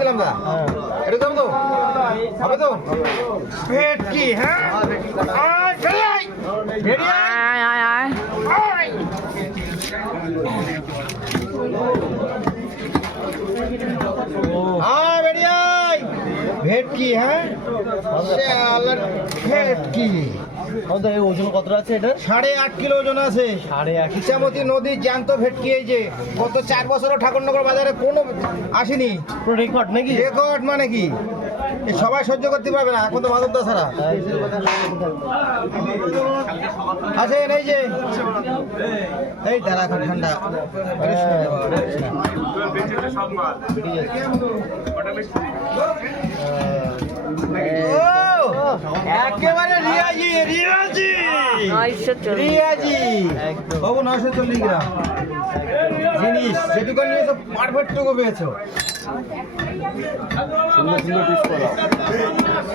দিলাম না এটা দাম তো হবে তো ভেটকি হ্যাঁ ভেটকি হ্যাঁ ভেটকি ওজন কতটা আছে এটা? 8.5 কিলো ওজন আছে। 8.5 ইচ্ছামতি নদীর জ্যান্ত ভেটকি। এই যে গত 4 বছরও ঠাকুরনগর বাজারে কোনো আসেনি। রেকর্ড নাকি? রেকর্ড মানে কি এ সবাই সহ্য করতে পারবে না এখন তো মাদক দা ছাড়া আছে। এই যে এই দাঁড়া এখন ঠান্ডা একেবারে রিয়াজি রিয়াজি রিয়াজি বাবু 940 গ্রাম জিনিস যেটুকু নিয়েছো পারফেক্ট টুকু পেয়েছো। সুন্দর সুন্দর পিস করা।